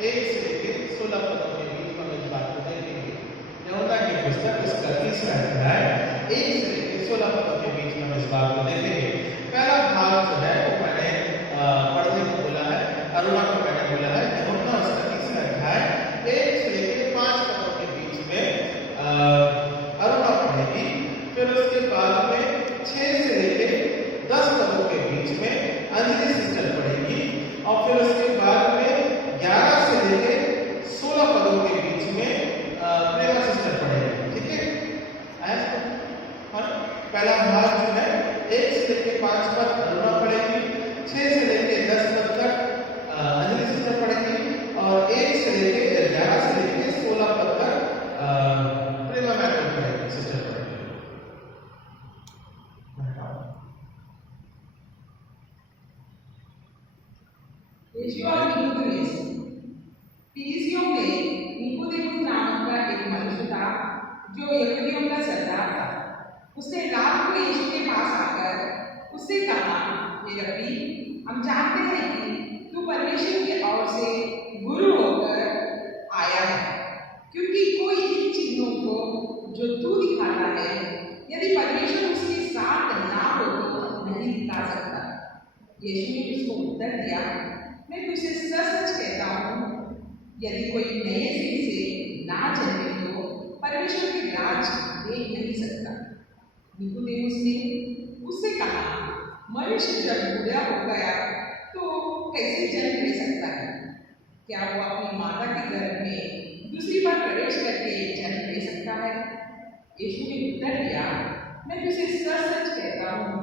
1 से लेकर 16 पदों के बीच हम इस बात को देखेंगे। यहूदा की पुस्तक उसका 3रा अध्याय 1 से लेकर 16 पदों के बीच में हम इस बात को देखेंगे। पहला भाग जो है वो मैंने पढ़ने को बोला है, अरुणा को मैंने बोला है यहूदा उसका 3रा अध्याय 1 से लेकर 5 पदों के बीच में अरुणा पढ़ेगी। फिर उसके बाद में 6 से लेकर 10 पदों के बीच में अंजलि सिस्टर पढ़ेगी और फिर उसके बाद में 11 से लेकर 16 पदों के बीच में प्रेमा सिस्टर पढ़ेगी। ठीक है, पहला भाग जो है 1 से लेकर 5 पद अरुणा पढ़ेगी, 6 से लेकर 10 पद तक अंजलि सिस्टर पढ़ेगी और 1 से लेकर 11 से लेकर 16 पद तक प्रेमा मैडम पढ़ेगी, सिस्टर पढ़ेगी। तीसियों में निकोदेमुस नाम का एक मनुष्य था जो यहूदियों का सरदार था। उसने रात को यीशु के पास आकर उससे कहा, हे रब्बी, हम जानते हैं कि तू परमेश्वर की ओर से गुरु होकर आया है, क्योंकि कोई इन चिन्हों को जो तू दिखाता है यदि परमेश्वर उसके साथ ना हो तो नहीं दिखा सकता। यीशु ने उसको उत्तर दिया, मैं तुझसे सच सच कहता हूँ, यदि कोई नए सिर से ना जन्मे तो परमेश्वर के राज देख नहीं सकता। निकोदेमुस ने उससे कहा, मनुष्य जब बूढ़ा हो गया तो कैसे जन्म ले सकता है? क्या वो अपनी माता के गर्भ में दूसरी बार प्रवेश करके जन्म ले सकता है? यीशु ने उत्तर दिया, मैं तुझसे सच सच कहता हूँ,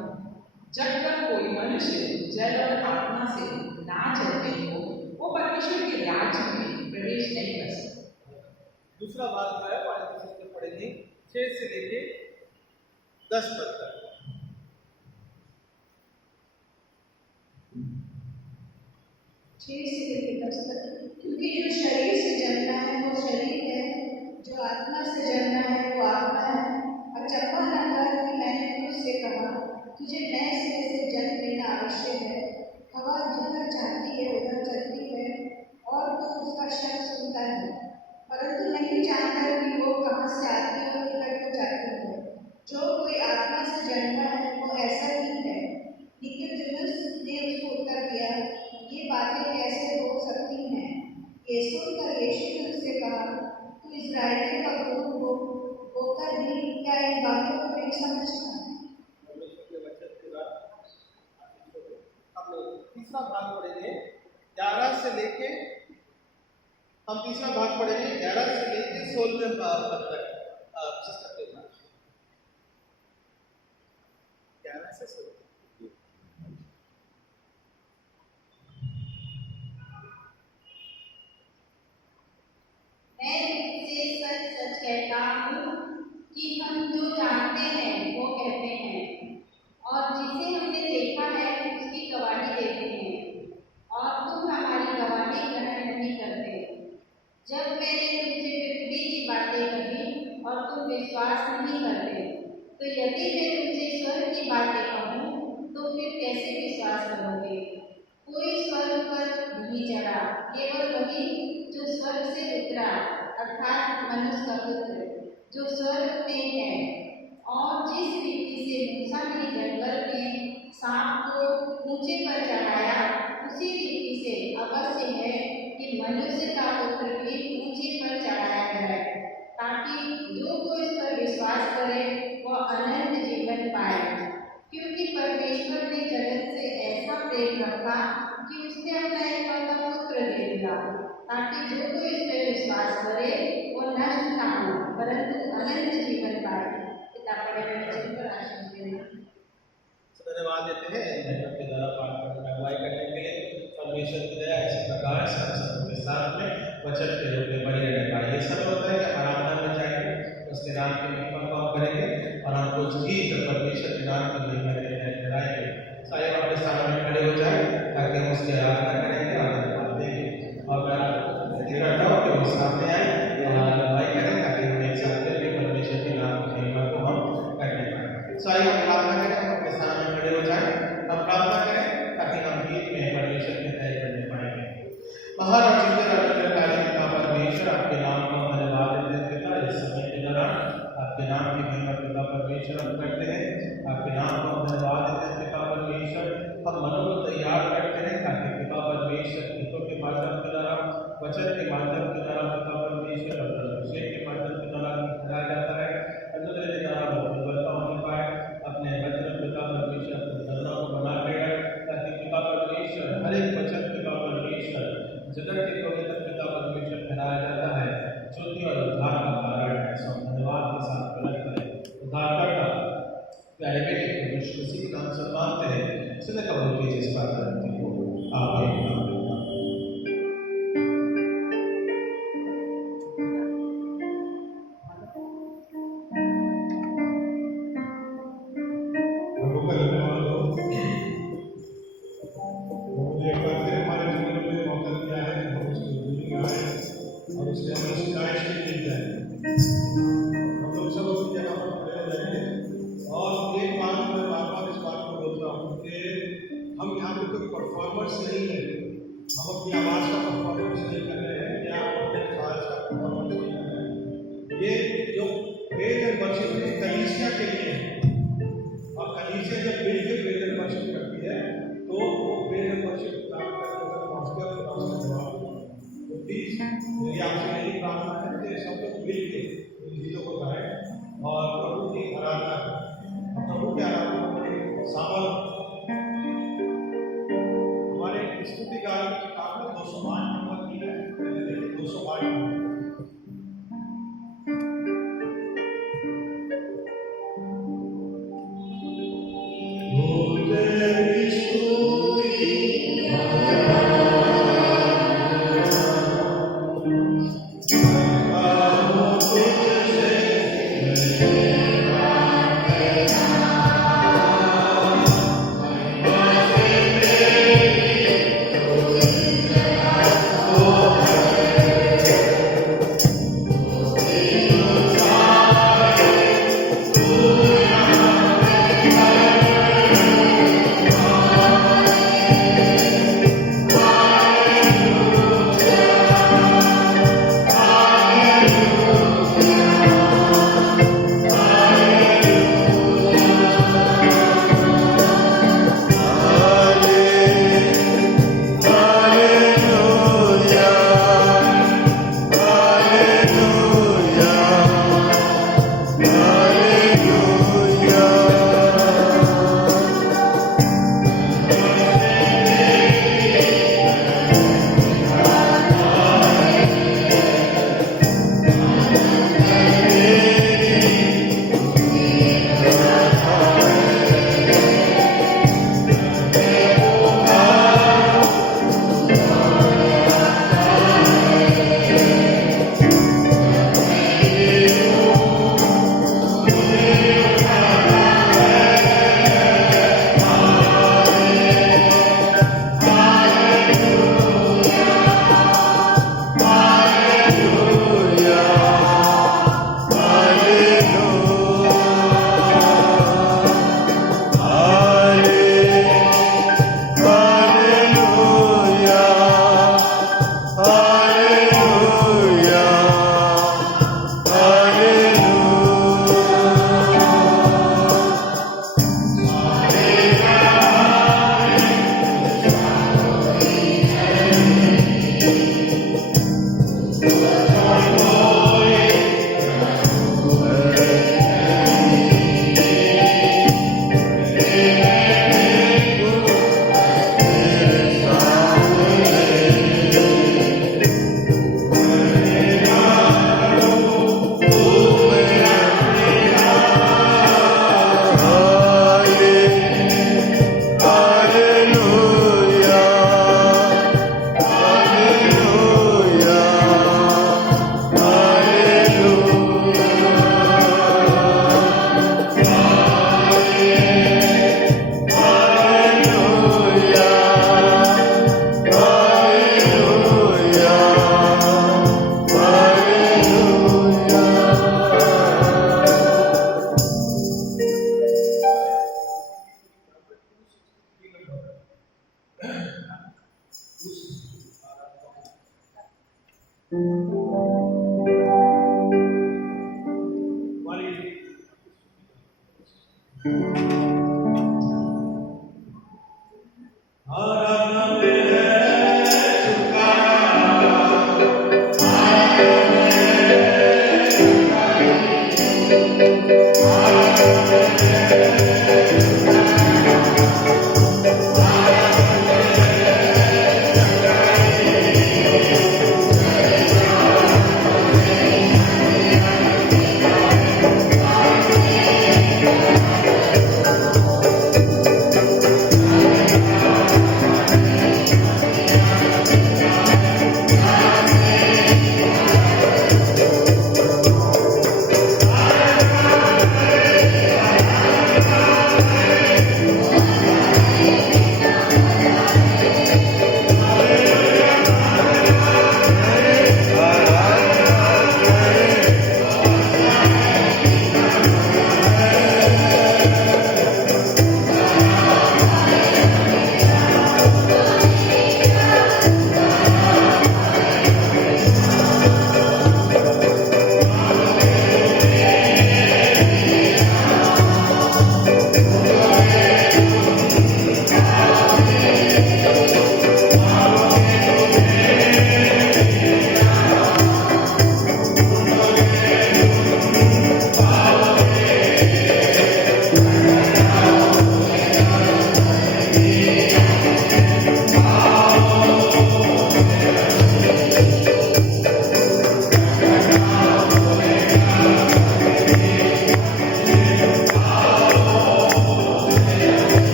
जब तक कोई मनुष्य जल और आत्मा से ना जन्मे हो वो परमेश्वर के राज्य में प्रवेश नहीं कर सकता। दूसरा भाग जो है वो सिस्टर पढ़ेगी 6 से लेके 10 पद तक। 6 से लेके 10 तक। क्योंकि जो शरीर से जन्मना है वो शरीर है, जो आत्मा से जन्मना है वो आत्मा है। अब चप्पा न कर कि मैंने तुझसे कहा, तुझे नए सिरे से जन्म लेना आवश्यक है। हवा जिधर जाती है उधर चलती है और तो उसका शब्द सुनता है, परंतु नहीं जानता कि वो कहाँ से आती है और किधर को जाती है। जो कोई आत्मा से जन्मा है वो ऐसा ही है। निकोदेमुस ने उसको उत्तर दिया, ये बातें कैसे हो सकती हैं? ये सुनकर यीशु ने उससे कहा, तू इस्राएलियों का गुरु होकर भी क्या इन बातों को नहीं समझता? तीसरा भाग पढ़ेंगे 11 से लेके, हम तीसरा भाग पढ़ेंगे 11 से लेके 16 पद तक। 11 से 16। मैं तुझसे सच सच कहता हूँ कि हम जो जानते हैं वो कहते हैं और जिसे हमने देखा है उसकी गवाही देते हैं, और तुम हमारी गवाही ग्रहण नहीं करते। जब मैंने तुमसे पृथ्वी की बातें कही और तुम विश्वास नहीं करते, तो यदि मैं तुमसे स्वर्ग की बातें कहूँ तो फिर कैसे विश्वास करोगे? कोई स्वर्ग पर नहीं चढ़ा, केवल वही जो स्वर्ग से उतरा, अर्थात मनुष्य का पुत्र जो स्वर्ग में है। और जिस रीति से मूसा ने जंगल में सांप को ऊंचे पर चढ़ाया, उसी रीति से अवश्य है कि मनुष्य का पुत्र भी ऊंचे पर चढ़ाया जाए, ताकि जो कोई इस पर विश्वास करे वह अनंत जीवन पाए। क्योंकि परमेश्वर ने जगत से ऐसा प्रेम रखा कि उसने अपना एकलौता पुत्र दे दिया, ताकि जो कोई इस पर विश्वास करे वो नष्ट न हो परंतु अनंत जीवन पाए। पिता परमेश्वर पर आशीष देना। धन्यवाद देते हैं के द्वारा पाठ करने अगुवाई करने के लिए। परमेश्वर की दया इसी प्रकार सब के साथ में वचन के रूप में बनी रहने पाए। ये सब होता है कि हम आराधना में जाएंगे, उसके नाम की महिमा को हम करेंगे और हम कुछ गीत परमेश्वर के नाम की महिमा कराएंगे। सारे अपने सामने खड़े हो जाए ताकि हम उसकी आराधना करेंगे, आराधना देंगे। और मैं निकलता हूँ कि वो सामने आए अगुवाई करें ताकि हम एक साथ मिलकर परमेश्वर के नाम की महिमा को हम करने पाए। सारी हम प्रार्थना करें, अपने सामने खड़े हो जाए, हम प्रार्थना करें ताकि हम गीत में परमेश्वर के तय करने पाएंगे। महान और परमेश्वर आपके नाम को धन्यवाद देते हैं पिता। इस समय के दौरान आपके नाम की महिमा पिता परमेश्वर हम करते हैं। आपके नाम को हम धन्यवाद देते हैं पिता परमेश्वर। हम मनों को तैयार करते हैं ताकि पिता परमेश्वर गीतों के माध्यम के द्वारा, वचन के माध्यम के द्वारा पिता परमेश्वर और अभिषेक के माध्यम के द्वारा कराया जाता है। अनुग्रह के द्वारा वो निर्बलता होने पाए। अपने वचन पिता परमेश्वर अपने चरणों को बना के रख ताकि पिता परमेश्वर हर एक वचन पिता परमेश्वर जगत के कोने तक पिता परमेश्वर फैलाया जाता है। ज्योति और उद्धार का कारण है। सो धन्यवाद के साथ प्रकट करें। उद्धारकर्ता प्यारे बेटे प्रभु यीशु मसीह के नाम से मांगते हैं। सदा कबूल कीजिए इस प्रार्थना को। आमीन। प्रभु का धन्यवाद हो। मुझे एक बार फिर हमारे जीवन में मौका दिया है कि हम उसकी मीटिंग आए और उससे हमें शिकायत की जाए। हम लोग सब उसकी जगह पर खड़े हो जाएंगे और एक बात मैं बार बार इस बात को बोलता हूँ कि हम यहाँ पे कोई परफॉर्मेंस नहीं है। हम अपनी आवाज़ का परफॉर्मेंस नहीं कर रहे हैं या अपने साज का परफॉर्मेंस नहीं कर रहे हैं। ये जो प्रेज एंड वर्शिप है कलीसिया के लिए है। और कलीसिया जब मिलकर प्रेज एंड वर्शिप करती है तो वो प्रेज एंड वर्शिप प्राप्त करने तक पहुँचकर खुदा उसका जवाब देगा। तो प्लीज मेरी आपसे यही प्रार्थना है कि सब लोग मिलकर इन चीज़ों को करें और प्रभु की आराधना करें। और प्रभु की आराधना में शामिल हमारे स्तुति गान की किताब में 205 नंबर की है। 208